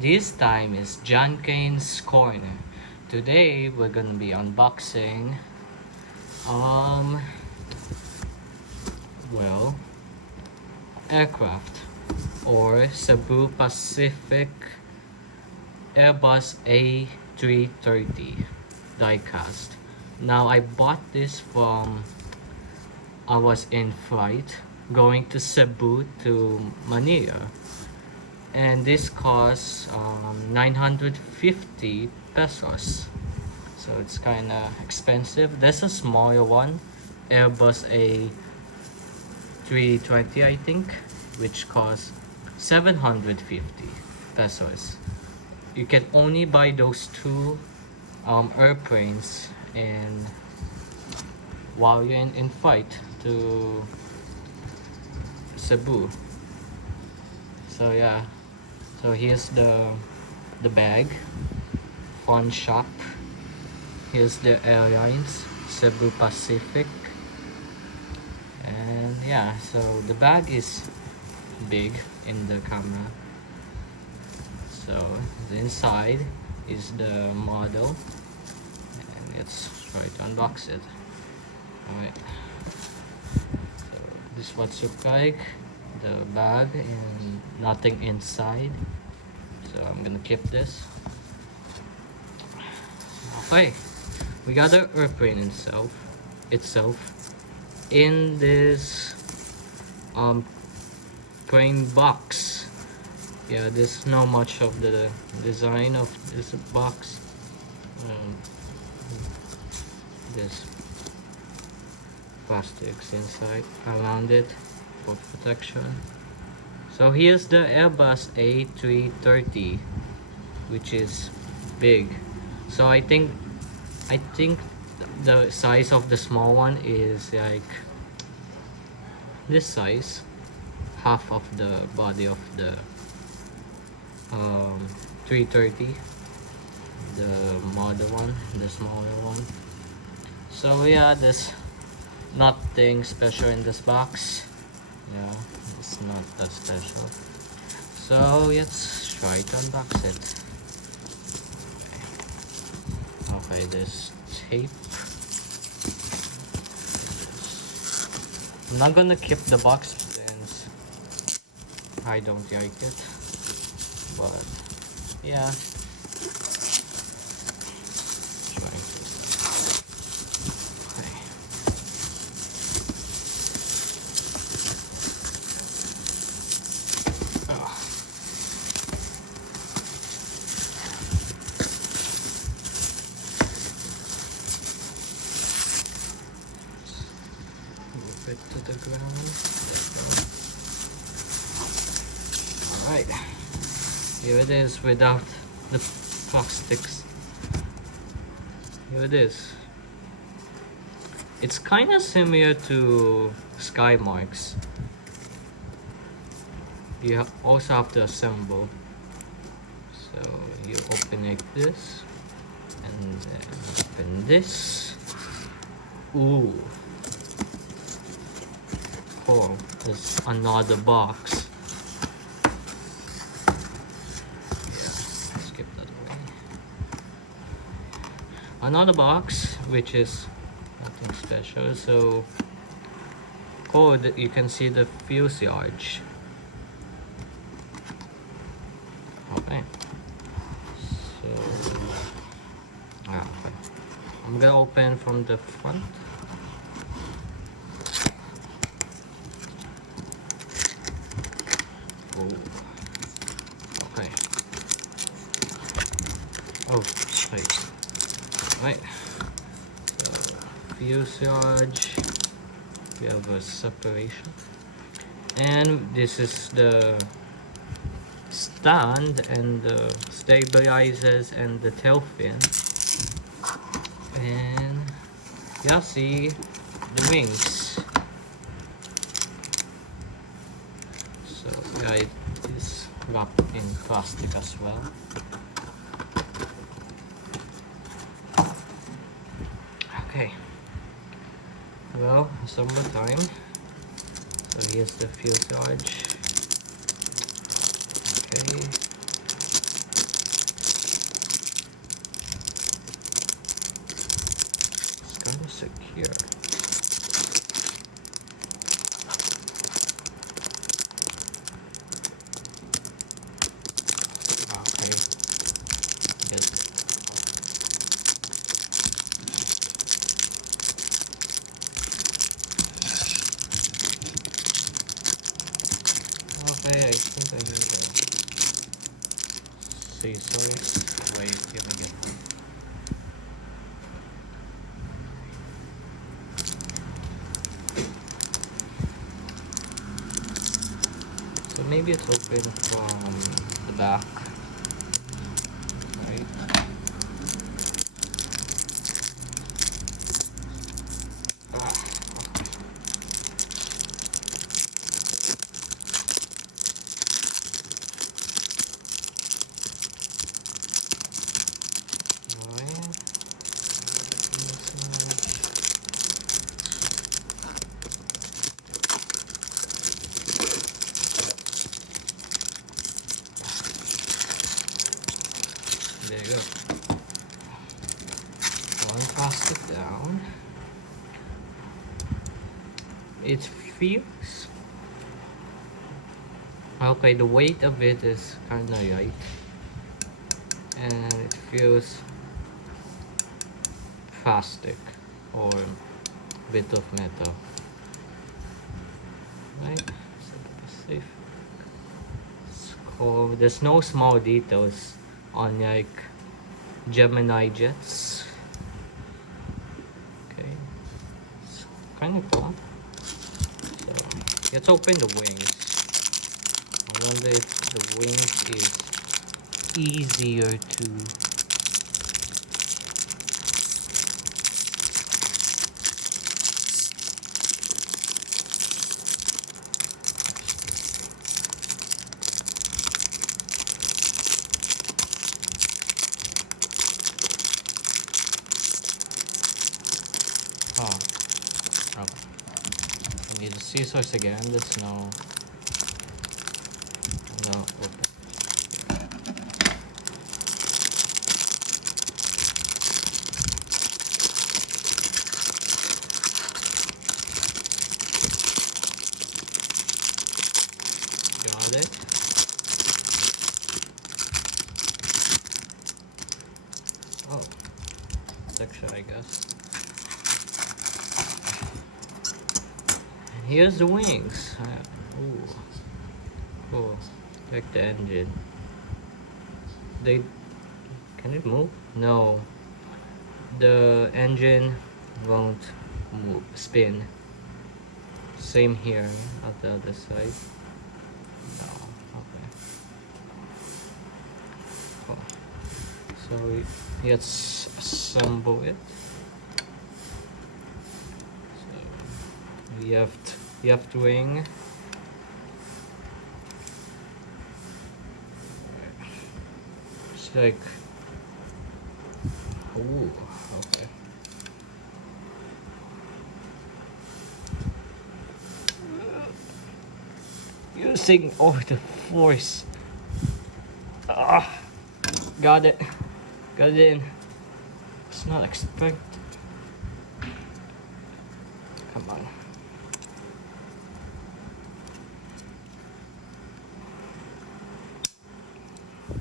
This time is John Kane's Corner. Today we're gonna be unboxing um well aircraft or Cebu Pacific Airbus A330 diecast. Now I bought this from I was in flight going to Cebu to Manila, and this costs 950 pesos, so it's kind of expensive. There's a smaller one, Airbus A320 I think, which costs 750 pesos. You can only buy those two airplanes and while you're in flight to Cebu. So yeah, so here's the bag, fun shop. Here's the airlines, Cebu Pacific. And yeah, so the bag is big in the camera. So the inside is the model, and let's try to unbox it. Alright, so this is what it looks like, the bag and nothing inside, so I'm gonna keep this. Okay, we got the airplane itself in this plane box. Yeah, there's not much of the design of this box. This plastics inside around it for protection. So here's the Airbus A330, which is big. So I think the size of the small one is like this size, half of the body of the 330, the model one, the smaller one. So yeah, there's nothing special in this box. Yeah, it's not that special. So let's try to unbox it. Okay, this tape. I'm not gonna keep the box since I don't like it, but yeah. Move it to the ground. Alright, here it is without the plastics. Here it is. It's kind of similar to Skymarks. You also have to assemble. So you open like this, and then open this. Ooh. Oh, there's another box. Yeah, skip that away. Another box, which is nothing special. So, you can see the fuselage. Okay. So, okay. I'm gonna open from the front. Okay. Oh, right. So, fuselage. We have a separation, and this is the stand and the stabilizers and the tail fin. And yeah, see the wings. So yeah, it is wrapped in plastic as well. Okay, well, summertime. So here's the fuselage. Okay, secure. Okay. Yes. Okay, I think I need scissors. Wait, give me it. So maybe it's open from the back, right? Ah, alright. There you go. One plastic down. It feels okay. The weight of it is kind of light, and it feels plastic or bit of metal. Right? So safe. It's cool. There's no small details on like Gemini jets. Okay, it's kind of cool. So let's open the wings. I wonder if the wings is easier to. Oh, okay. I need the scissors again. There's no. Open. Got it. Oh, texture, I guess. And here's the wings. Ooh, cool. Like the engine. They can it move? No, the engine won't move, spin. Same here at the other side. No, okay. Cool. So let's assemble it. So we have left wing. It's like, ooh, okay. Using all the force. Ah, got it. Got it in. It's not expected. Come on.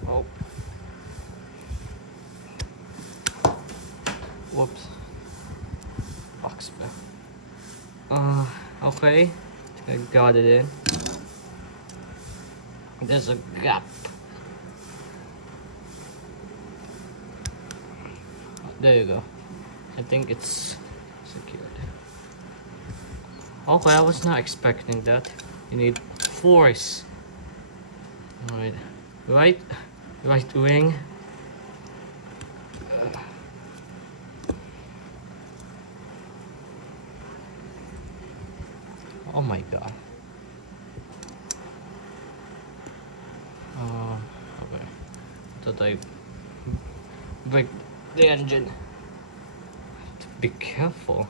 Oh. Whoops. Box back. Okay. I got it in. There's a gap. There you go. I think it's secured. Okay, I was not expecting that. You need force. Alright. Right wing. Oh my god. Okay. Thought I break the engine. Be careful.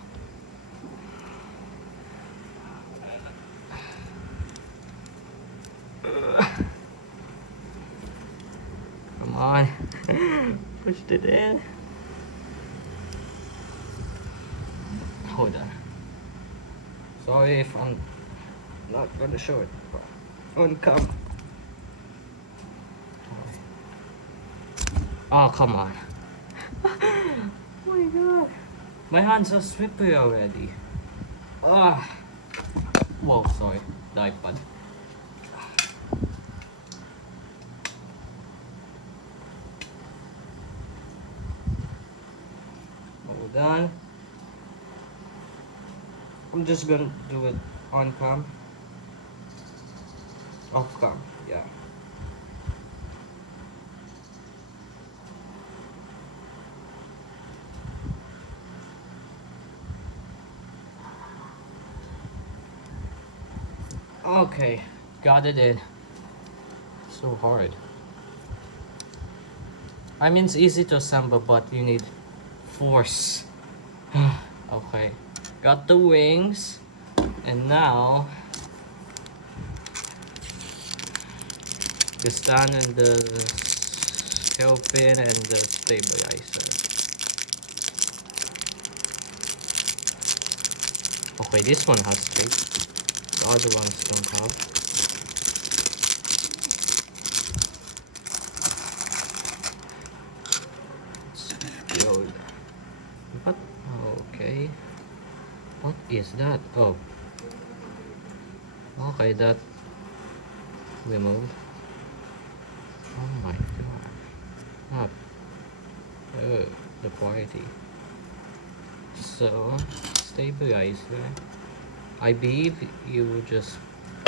Come on. Pushed it in. hold on. Sorry if I'm not gonna show it on cam. Oh, come on. Oh my god. My hands are slippery already. Ah. Whoa, sorry. The iPad. Hold on. I'm just gonna do it on cam. Off cam, yeah. Okay, got it in. So hard. I mean, it's easy to assemble, but you need force. Okay, got the wings, and now the stand and the tail fin and the stabilizer. Okay, this one has tape. The other ones don't have. Build. What? Okay. What is that? Oh. Okay, that remove. Oh my god. Ah. Oh, the quality. So, stabilizer. I believe you just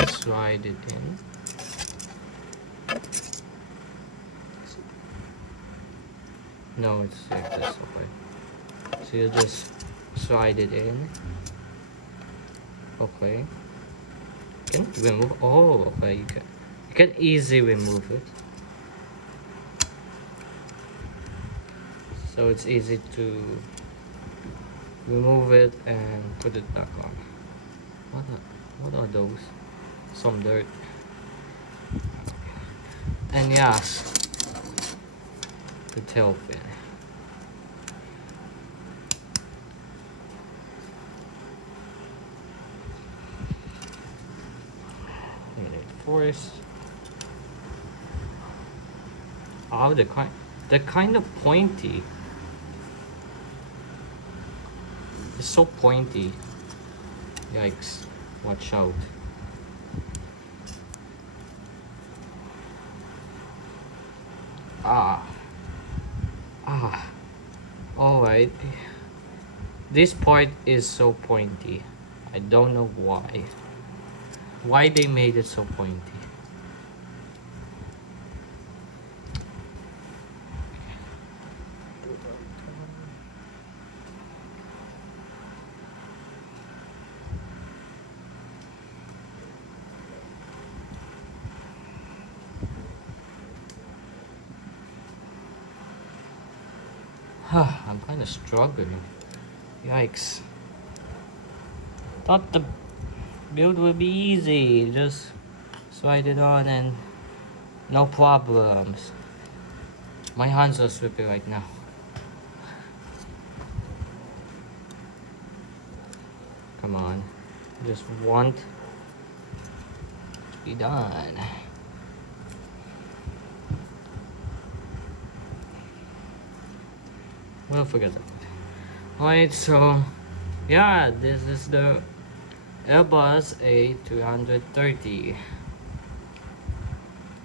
slide it in. No, it's like this, okay. So you just slide it in. Okay. You can remove. Oh, okay. You can easily remove it. So it's easy to remove it and put it back on. What are those? Some dirt. And yes, the tail fin. Forest. Oh, they're kind of pointy. It's so pointy. Yikes! Watch out. Ah. All right. This part is so pointy. I don't know why. Why they made it so pointy. I'm kind of struggling. Yikes. Thought the build would be easy. Just slide it on and no problems. My hands are slippy right now. Come on. Just want to be done. Well, forget that. Alright, so yeah, this is the Airbus A330.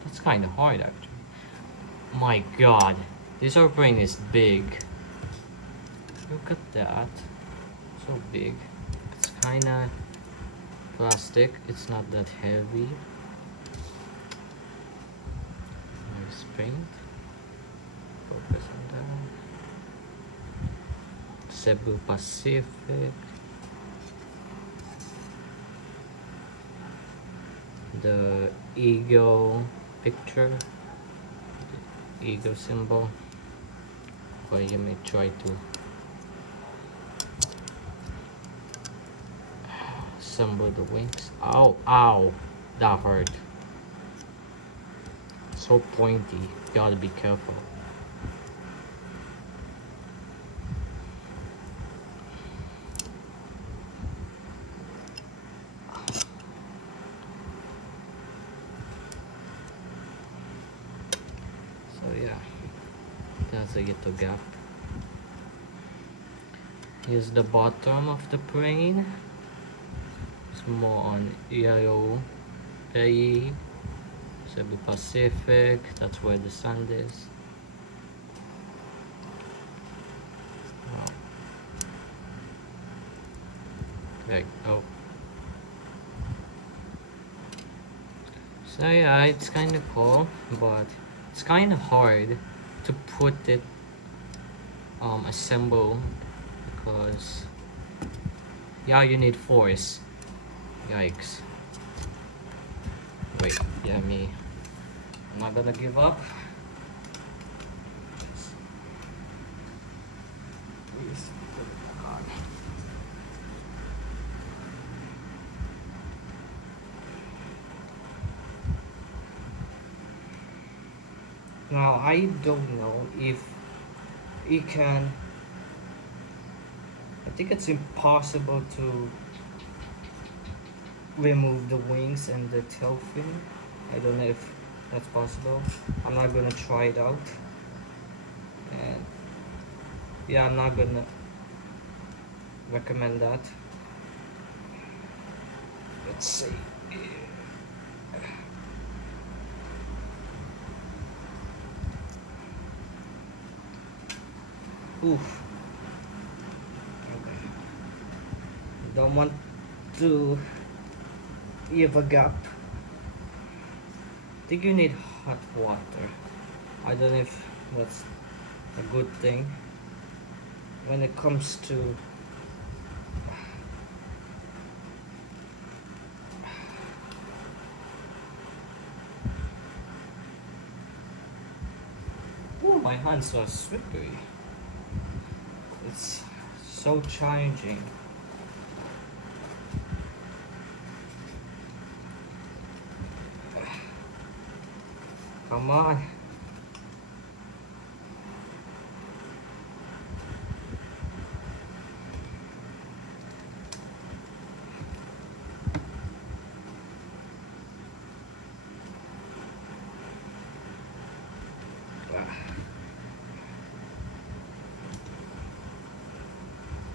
That's kind of hard actually. My god, this airplane is big. Look at that. So big. It's kind of plastic. It's not that heavy. Nice paint. Focus on that. Cebu Pacific. The eagle picture, the eagle symbol. Okay, you may try to assemble the wings. Ow, ow, that hurt. So pointy, gotta be careful. That's a little gap. Here's the bottom of the plane. It's more on yellow bay, Cebu Pacific. That's where the sun is. Oh. Right. Oh. So yeah, it's kind of cool, but it's kind of hard to put it assemble, because yeah, you need force. Yikes. Wait, yeah, I'm not gonna give up. Please put it back on. Now, I don't know if it can. I think it's impossible to remove the wings and the tail fin. I don't know if that's possible. I'm not gonna try it out. And yeah, I'm not gonna recommend that. Let's see. Oof. Okay. Don't want to leave a gap. I think you need hot water. I don't know if that's a good thing when it comes to oh, my hands are slippery. It's so challenging. Come on.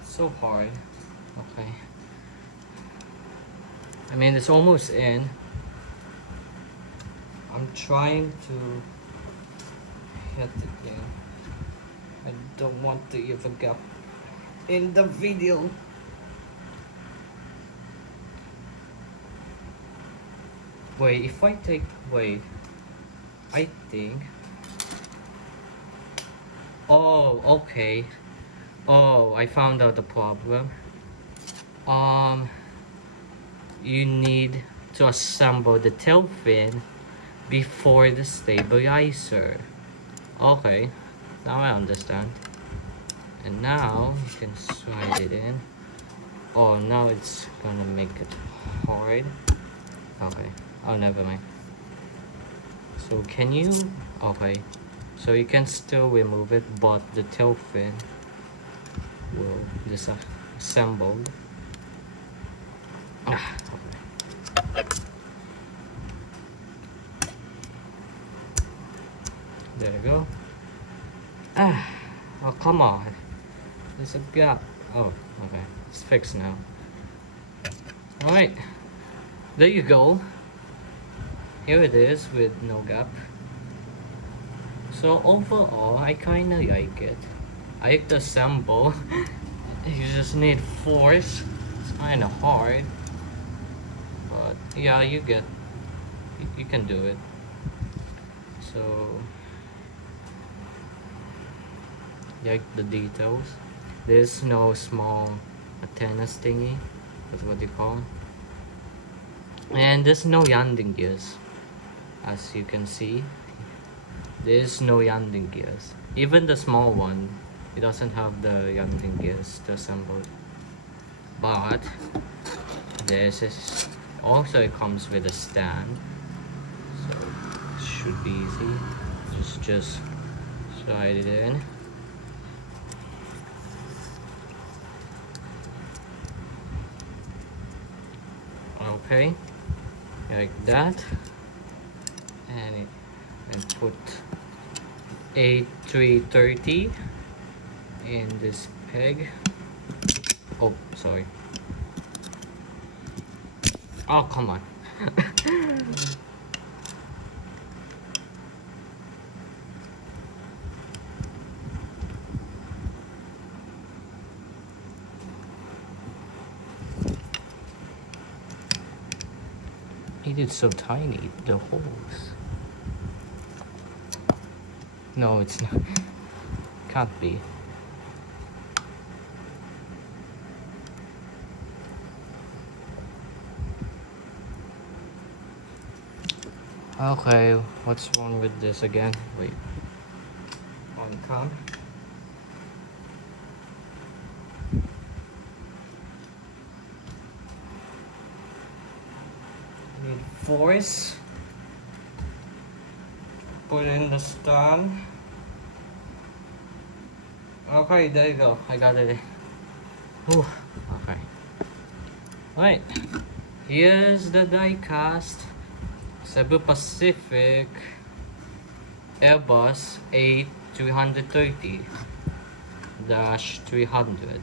So hard. Okay. I mean, it's almost in. I'm trying to hit it in. I don't want to leave a gap in the video. Wait, if I take, wait, I think, oh, okay. Oh, I found out the problem. You need to assemble the tail fin before the stabilizer. Okay, now I understand. And now you can slide it in. Oh, now it's gonna make it hard. Okay, oh, never mind. So can you, okay, so you can still remove it, but the tail fin will disassemble. Ah, okay. There you go. Ah, oh, come on. There's a gap. Oh, okay. It's fixed now. Alright. There you go. Here it is with no gap. So overall, I kinda like it. I like to assemble. You just need force. It's kinda hard. But yeah, you can do it. So like the details. There's no small antennas thingy. That's what you call them. And there's no landing gears. As you can see, there's no landing gears. Even the small one, it doesn't have the landing gears to assemble. But this is also, it comes with a stand, so it should be easy. Just slide it in. Okay, like that, and put A330 in this peg. Oh, sorry. Oh, come on. It is so tiny, the holes. No, it's not. Can't be. Okay, what's wrong with this again? Wait. On cam. Need force. Put in the stand. Okay, there you go. I got it. Whew. Okay. Right. Here's the die cast. Cebu Pacific Airbus A330-300.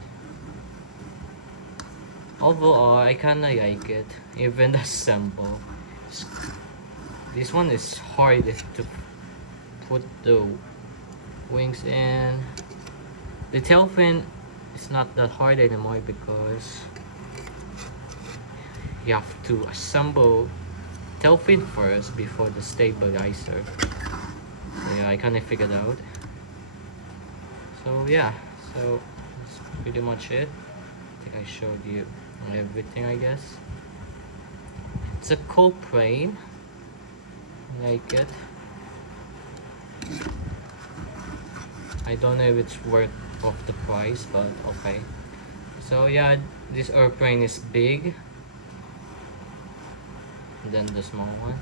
Overall, I kinda like it. Even the symbol. This one is hard to put the wings in. The tail fin is not that hard anymore because you have to assemble tail fin first before the stabilizer. So yeah, I kinda figured out. So yeah, so that's pretty much it. I think I showed you everything, I guess. It's a cool plane. I like it. I don't know if it's worth of the price, but okay. So yeah, this airplane is big than the small one.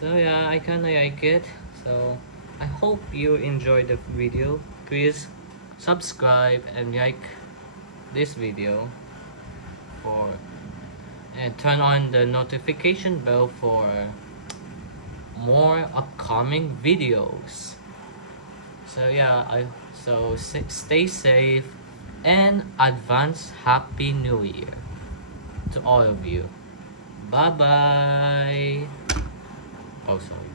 So yeah, I kinda like it. So I hope you enjoyed the video. Please subscribe and like this video and turn on the notification bell for more upcoming videos. So yeah, stay safe and advance Happy New Year to all of you. Bye bye. Oh, sorry.